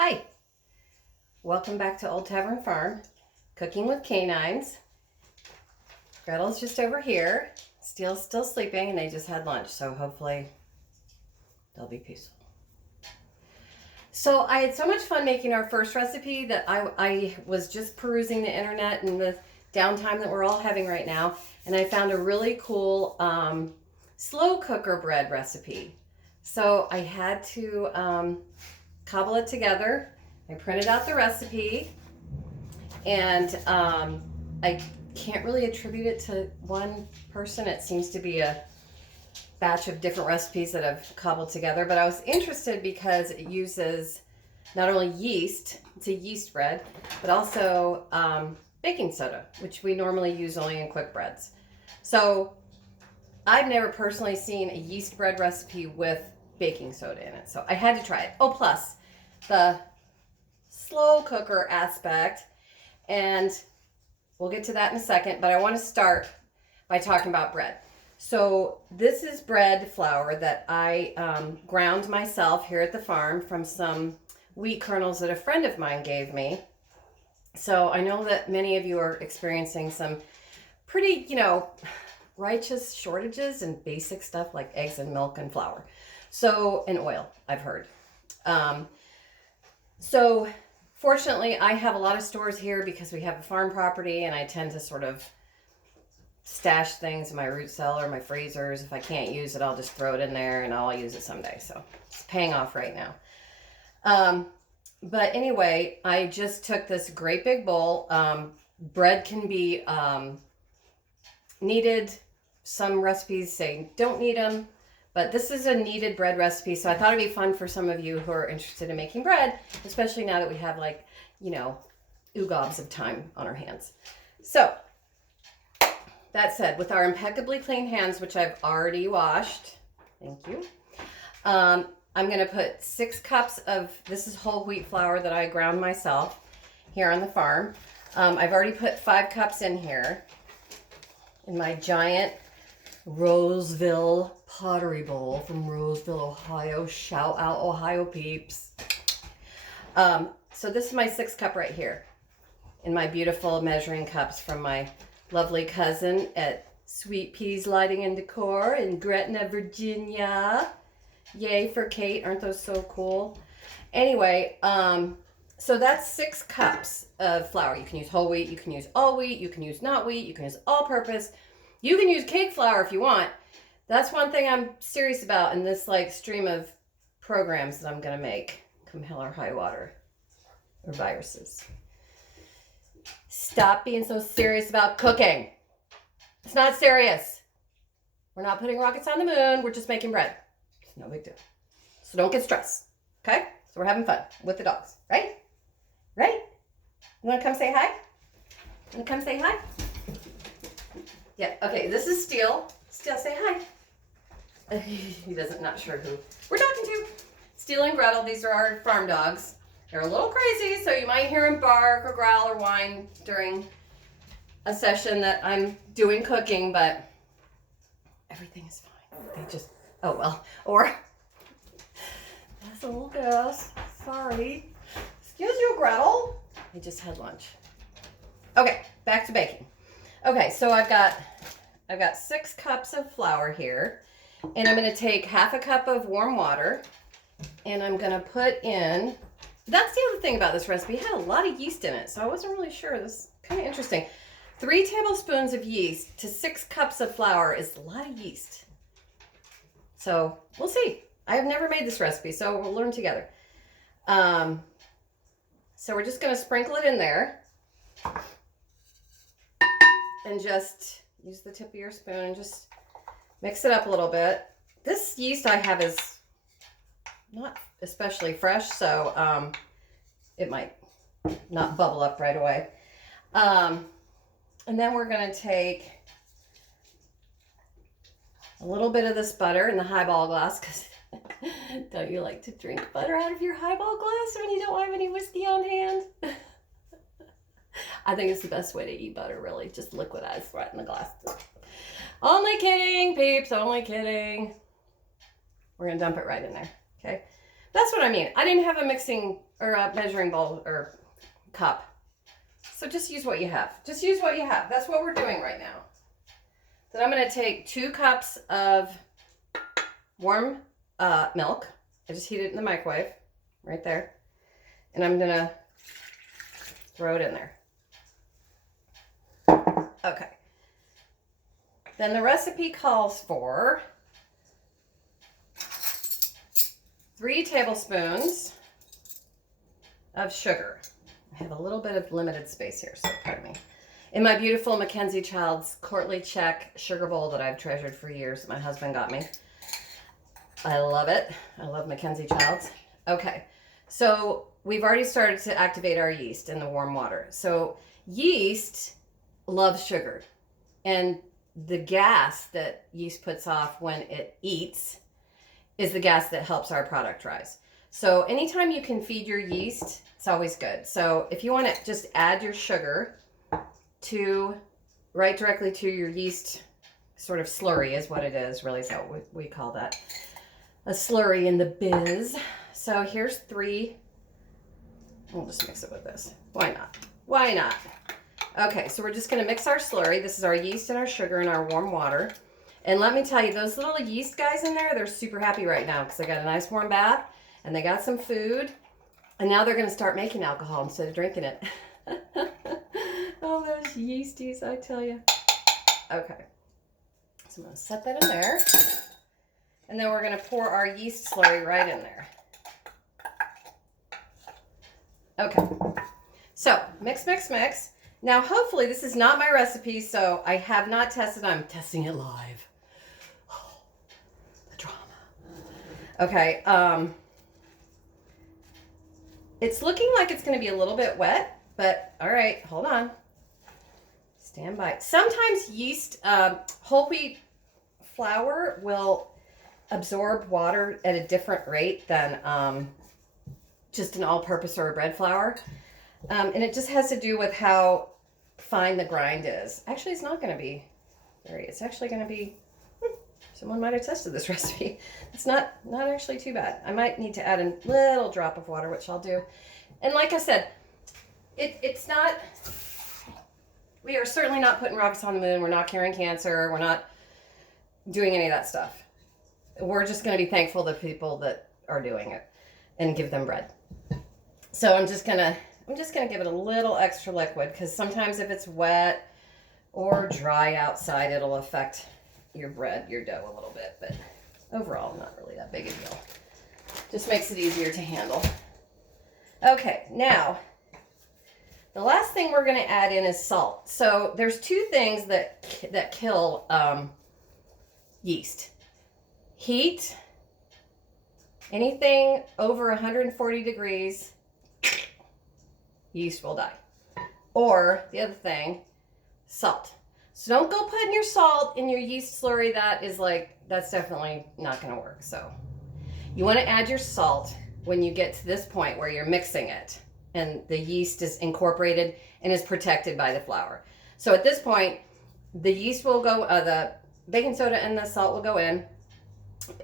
Hi, welcome back to Old Tavern Farm, Cooking with Canines. Gretel's just over here. Steele's still sleeping and they just had lunch, so hopefully they'll be peaceful. So I had so much fun making our first recipe that I was just perusing the internet and the downtime that we're all having right now, and I found a really cool slow cooker bread recipe. So I had to cobble it together. I printed out the recipe, and I can't really attribute it to one person. It seems to be a batch of different recipes that I've cobbled together, but I was interested because it uses not only yeast, it's a yeast bread, but also baking soda, which we normally use only in quick breads. So I've never personally seen a yeast bread recipe with baking soda in it, so I had to try it. Oh, plus the slow cooker aspect, and we'll get to that in a second, but I want to start by talking about bread. So this is bread flour that I ground myself here at the farm from some wheat kernels that a friend of mine gave me. So I know that many of you are experiencing some pretty, righteous shortages in basic stuff like eggs and milk and flour. So, and oil, I've heard. So fortunately, I have a lot of stores here because we have a farm property, and I tend to sort of stash things in my root cellar, my freezers. If I can't use it, I'll just throw it in there and I'll use it someday. So it's paying off right now. But anyway, I just took this great big bowl. Bread can be kneaded. Some recipes say don't knead them, but this is a kneaded bread recipe. So I thought it'd be fun for some of you who are interested in making bread, especially now that we have oogobs of time on our hands. So that said, with our impeccably clean hands, which I've already washed, thank you, I'm going to put 6 cups of, this is whole wheat flour that I ground myself here on the farm. I've already put 5 cups in here in my giant Roseville pottery bowl from Roseville, Ohio. Shout out, Ohio peeps. So this is my 6th cup right here in my beautiful measuring cups from my lovely cousin at Sweet Peas Lighting and Decor in Gretna, Virginia. Yay for Kate. Aren't those so cool? Anyway, so that's 6 cups of flour. You can use whole wheat, you can use all wheat, you can use not wheat, you can use all purpose. You can use cake flour if you want. That's one thing I'm serious about in this stream of programs that I'm going to make. Come hell or high water. Or viruses. Stop being so serious about cooking. It's not serious. We're not putting rockets on the moon. We're just making bread. It's no big deal. So don't get stressed. Okay? So we're having fun with the dogs. Right? Right? You want to come say hi? You want to come say hi? Yeah. Okay. This is Steele. Steele, say hi. He doesn't, not sure who we're talking to. Steele and Gretel. These are our farm dogs. They're a little crazy, so you might hear them bark or growl or whine during a session that I'm doing cooking, but everything is fine. They just, oh well. Or, that's a little gas. Sorry. Excuse you, Gretel. I just had lunch. Okay, back to baking. Okay, so I've got 6 cups of flour here, and I'm going to take half a cup of warm water, and I'm going to put in. That's the other thing about this recipe. It had a lot of yeast in it, so I wasn't really sure. This is kind of interesting. 3 tablespoons of yeast to 6 cups of flour is a lot of yeast. So we'll see. I have never made this recipe, so we'll learn together. So we're just going to sprinkle it in there and just use the tip of your spoon and just mix it up a little bit. This yeast I have is not especially fresh, so it might not bubble up right away. And then we're going to take a little bit of this butter in the highball glass, because don't you like to drink butter out of your highball glass when you don't have any whiskey on hand? I think it's the best way to eat butter, really. Just liquidized right in the glass. Only kidding, peeps. Only kidding. We're going to dump it right in there. Okay. That's what I mean. I didn't have a mixing or a measuring bowl or cup. So just use what you have. Just use what you have. That's what we're doing right now. Then I'm going to take 2 cups of warm milk. I just heat it in the microwave right there. And I'm going to throw it in there. Okay. Then the recipe calls for 3 tablespoons of sugar. I have a little bit of limited space here, so pardon me. In my beautiful Mackenzie Childs Courtly Check sugar bowl that I've treasured for years that my husband got me. I love it. I love Mackenzie Childs. Okay, so we've already started to activate our yeast in the warm water. So yeast loves sugar, and the gas that yeast puts off when it eats is the gas that helps our product rise. So anytime you can feed your yeast, it's always good. So if you want to just add your sugar to right directly to your yeast sort of slurry is what it is, really is what we call that. A slurry in the biz. So here's 3. We'll just mix it with this. Why not? Why not? Okay, so we're just going to mix our slurry. This is our yeast and our sugar and our warm water. And let me tell you, those little yeast guys in there, they're super happy right now because they got a nice warm bath and they got some food. And now they're going to start making alcohol instead of drinking it. Oh, those yeasties, I tell you. Okay. So I'm going to set that in there. And then we're going to pour our yeast slurry right in there. Okay. So mix, mix, mix. Now, hopefully, this is not my recipe, so I have not tested. I'm testing it live. Oh, the drama. Okay. It's looking like it's going to be a little bit wet, but all right, hold on. Stand by. Sometimes yeast, whole wheat flour will absorb water at a different rate than just an all-purpose or a bread flour. And it just has to do with how fine the grind is. Actually, it's not going to be it's actually going to be, someone might have tested this recipe. It's not actually too bad. I might need to add a little drop of water, which I'll do. And like I said, it's not, we are certainly not putting rockets on the moon. We're not curing cancer. We're not doing any of that stuff. We're just going to be thankful to people that are doing it and give them bread. So I'm just going to give it a little extra liquid because sometimes if it's wet or dry outside, it'll affect your bread, your dough a little bit. But overall, not really that big a deal. Just makes it easier to handle. Okay, now, the last thing we're going to add in is salt. So there's 2 things that kill yeast. Heat, anything over 140 degrees, yeast will die. Or the other thing, salt. So don't go putting your salt in your yeast slurry. That's definitely not going to work. So you want to add your salt when you get to this point where you're mixing it and the yeast is incorporated and is protected by the flour. So at this point, the yeast will go, the baking soda and the salt will go in,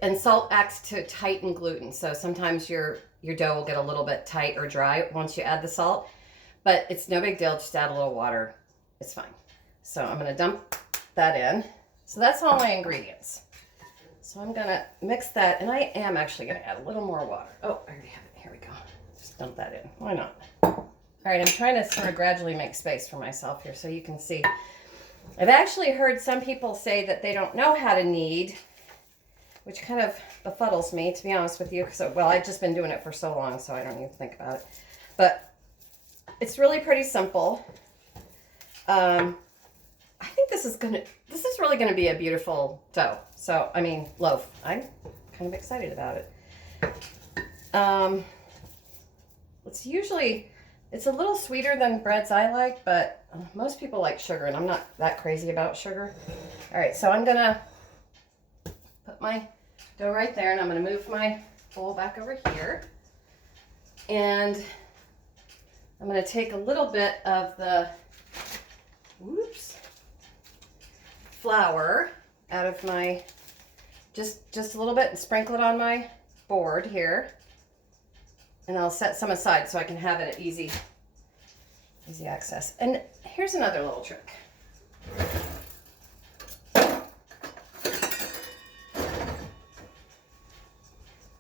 and salt acts to tighten gluten. So sometimes your dough will get a little bit tight or dry once you add the salt, but it's no big deal. Just add a little water. It's fine. So I'm going to dump that in. So that's all my ingredients. So I'm going to mix that, and I am actually going to add a little more water. Oh, I already have it. Here we go. Just dump that in. Why not? All right, I'm trying to sort of gradually make space for myself here so you can see. I've actually heard some people say that they don't know how to knead, which kind of befuddles me, to be honest with you. So, well, I've just been doing it for so long, so I don't even think about it. But it's really pretty simple. I think this is really gonna be a beautiful dough. So, I mean, loaf. I'm kind of excited about it. It's a little sweeter than breads I like, but most people like sugar, and I'm not that crazy about sugar. All right, so I'm gonna put my dough right there, and I'm gonna move my bowl back over here. And I'm gonna take a little bit of the, flour out of my, just a little bit, and sprinkle it on my board here. And I'll set some aside so I can have it at easy access. And here's another little trick.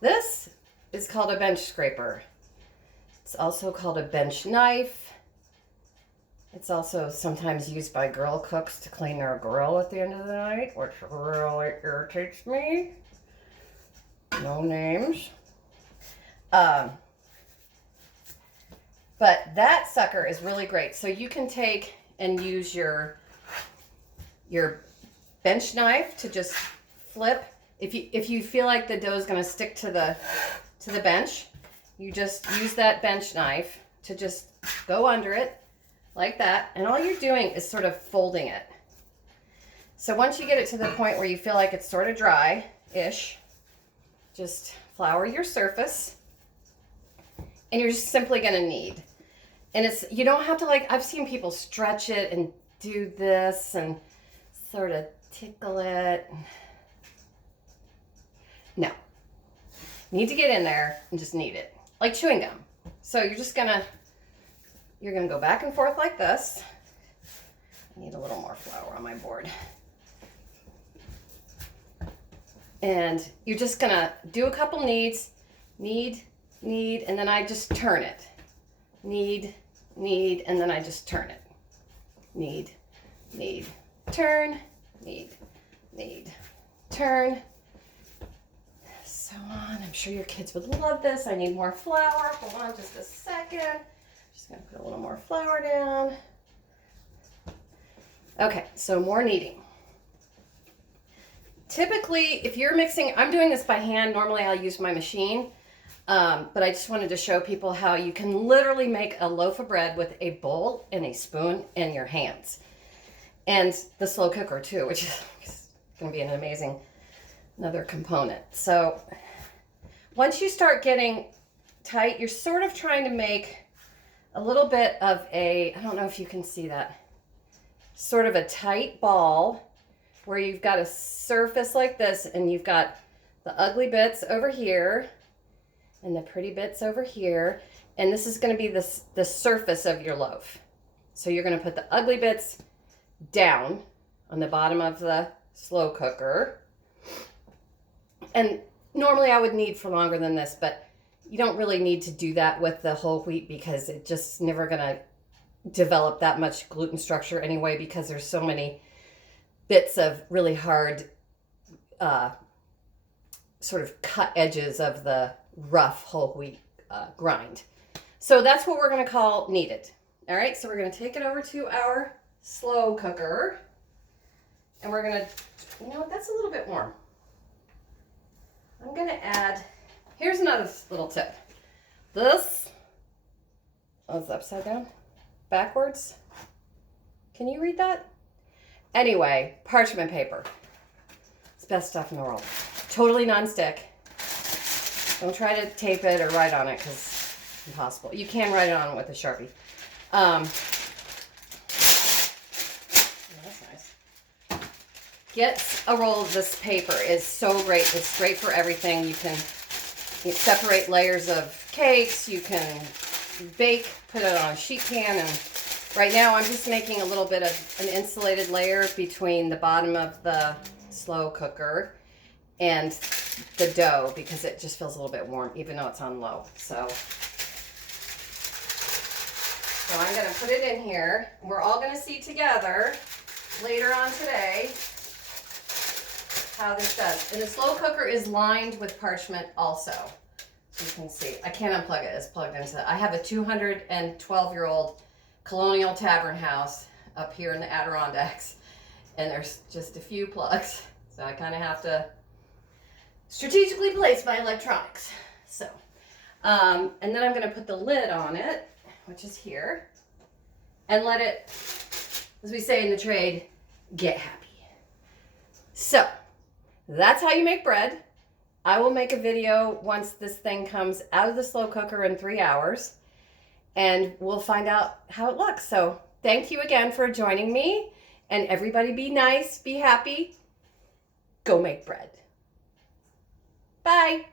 This is called a bench scraper. It's also called a bench knife. It's also sometimes used by girl cooks to clean their grill at the end of the night, which really irritates me. No names. But that sucker is really great. So you can take and use your bench knife to just flip. If you feel like the dough is going to stick to the bench, you just use that bench knife to just go under it like that. And all you're doing is sort of folding it. So once you get it to the point where you feel like it's sort of dry-ish, just flour your surface. And you're just simply going to knead. And you don't have to, like, I've seen people stretch it and do this and sort of tickle it. No. You need to get in there and just knead it. Like chewing gum. So you're going to go back and forth like this. I need a little more flour on my board. And you're just going to do a couple kneads. Knead, and then I just turn it. Knead, and then I just turn it. Knead, turn, knead, turn. So on. I'm sure your kids would love this. I need more flour. Hold on just a second. Just going to put a little more flour down. Okay, so more kneading. Typically, if you're mixing, I'm doing this by hand. Normally I'll use my machine. But I just wanted to show people how you can literally make a loaf of bread with a bowl and a spoon in your hands. And the slow cooker too, which is going to be an amazing another component. So once you start getting tight, you're sort of trying to make a little bit of I don't know if you can see that, sort of a tight ball where you've got a surface like this and you've got the ugly bits over here and the pretty bits over here. And this is going to be the surface of your loaf. So you're going to put the ugly bits down on the bottom of the slow cooker. And normally I would knead for longer than this, but you don't really need to do that with the whole wheat because it just never going to develop that much gluten structure anyway, because there's so many bits of really hard sort of cut edges of the rough whole wheat grind. So that's what we're going to call kneaded. All right, so we're going to take it over to our slow cooker and we're going to, you know what, that's a little bit warm. I'm going to add, here's another little tip. This, oh, it's upside down, backwards. Can you read that? Anyway, parchment paper. It's the best stuff in the world. Totally nonstick. Don't try to tape it or write on it because it's impossible. You can write it on with a Sharpie. That's nice. Get a roll of this paper. It's so great. It's great for everything. You can separate layers of cakes. You can bake, put it on a sheet pan. And right now I'm just making a little bit of an insulated layer between the bottom of the slow cooker and the dough because it just feels a little bit warm even though it's on low. So I'm going to put it in here. We're all going to see together later on today how this does. And the slow cooker is lined with parchment also. So you can see. I can't unplug it. It's plugged into. I have a 212-year-old colonial tavern house up here in the Adirondacks. And there's just a few plugs. So I kind of have to strategically place my electronics. So, and then I'm going to put the lid on it, which is here, and let it, as we say in the trade, get happy. So, that's how you make bread. I will make a video once this thing comes out of the slow cooker in 3 hours, and we'll find out how it looks. So, thank you again for joining me, and everybody be nice, be happy, go make bread. Bye.